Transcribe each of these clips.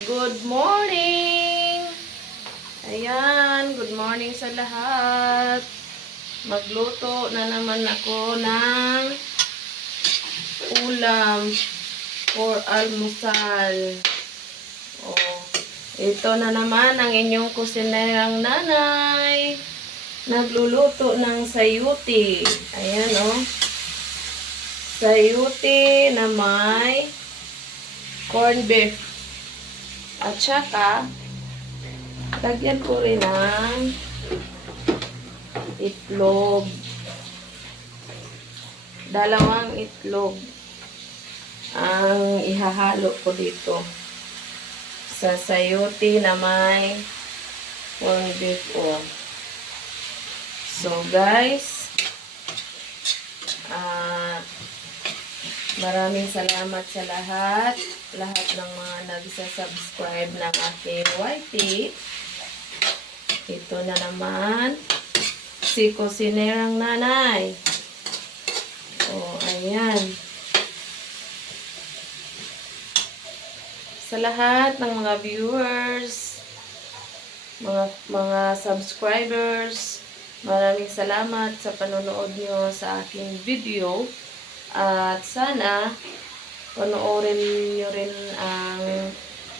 Good morning! Ayan, good morning sa lahat. Magluto na naman ako ng ulam for almusal. Oh, ito na naman ang inyong kusinerang nanay. Nagluluto ng sayuti. Ayan sayuti na may corned beef. At saka, lagyan ko rin ng itlog. Dalawang itlog ang ihahalo ko dito sa sayuti na may corned beef. So guys, maraming salamat sa lahat ng mga nagsasubscribe ng aking YT. Ito na naman si kusinerang nanay. Ayan. Sa lahat ng mga viewers, mga subscribers, maraming salamat sa panonood nyo sa aking video. At sana panoorin nyo rin ang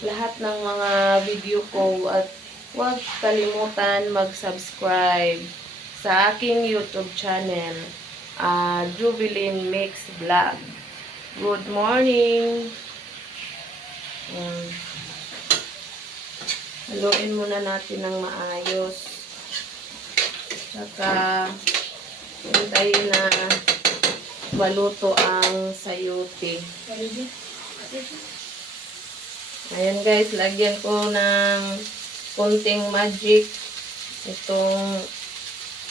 lahat ng mga video ko at huwag kalimutan mag-subscribe sa aking YouTube channel, Jubilin Mix Vlog. Good morning! Haluin muna natin ng maayos. Saka hintayin na maluto ang sayuti. Ayan guys, lagyan ko ng konting magic. Itong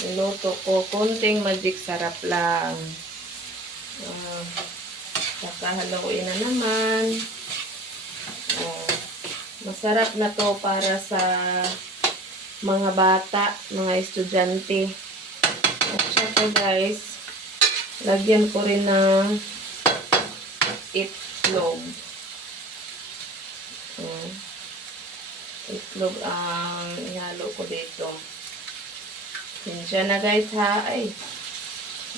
niluto ko, konting magic, sarap lang. Saka haluin na naman. Masarap na to para sa mga bata, mga estudyante. At saka guys, lagyan ko rin ng itlog. Itlog ang ihalo ko dito. Sinsya na guys ha. Ay,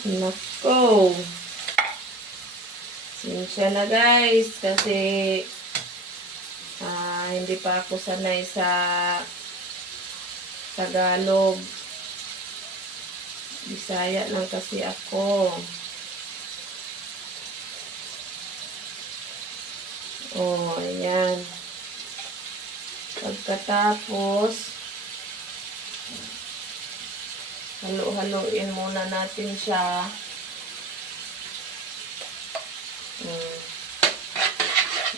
nako. Sinsya na guys. Kasi hindi pa ako sanay sa Tagalog. Bisaya lang kasi ako. Ayan. Pagkatapos, halo-haloin muna natin siya.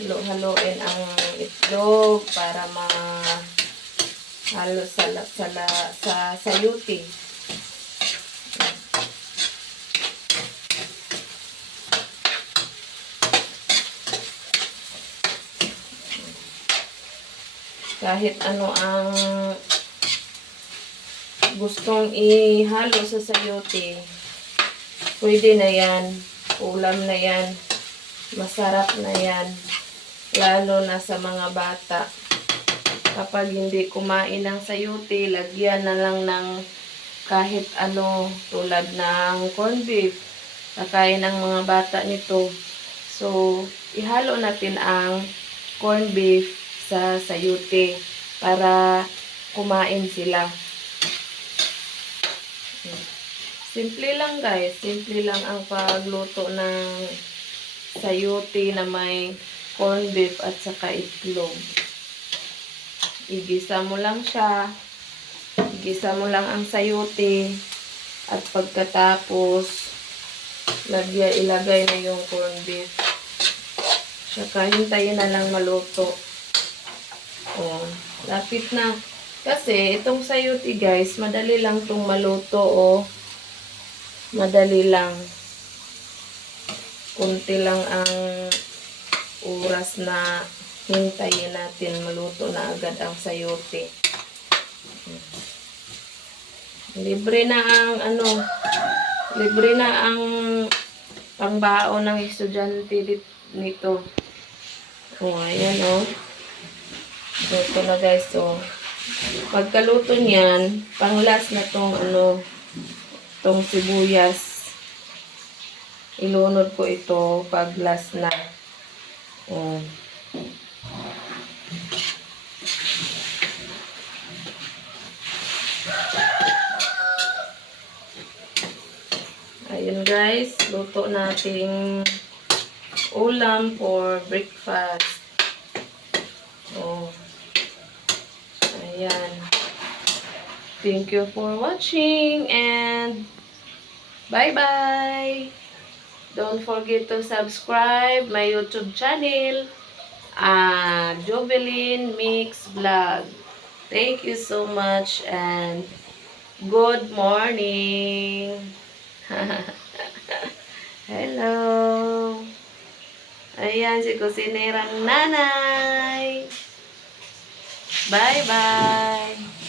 Halo-haloin ang itlog para mahalo sa sayuti. Kahit ano ang gustong ihalo sa sayote, pwede na yan. Ulam na yan. Masarap na yan. Lalo na sa mga bata. Kapag hindi kumain ng sayote, lagyan na lang ng kahit ano tulad ng corned beef. Kakain ng mga bata nito. So, ihalo natin ang corned beef sa sayuti para kumain sila. Simple lang guys, simple lang ang pagluto ng sayuti na may corned beef at saka itlog. Igisa mo lang siya, igisa mo lang ang sayuti at pagkatapos ilagay na yung corned beef. Saka hintayin na lang maluto. Lapit na. Kasi itong sayuti guys, madali lang itong maluto. Madali lang. Kunti lang ang oras na hintayin natin maluto na agad ang sayuti. Libre na ang pangbaon ng estudyante nito. Ayan Luto na guys. So, pagkaluto niyan, panglas na tong tong sibuyas. Ilunod ko ito paglas na. Oh. Ayun guys, luto nating ulam for breakfast. Oh. Ayan. Thank you for watching and bye-bye. Don't forget to subscribe my YouTube channel, Jovelyn Mix Vlog. Thank you so much and good morning. Hello. Ayan si kusinerang nanay. Bye-bye.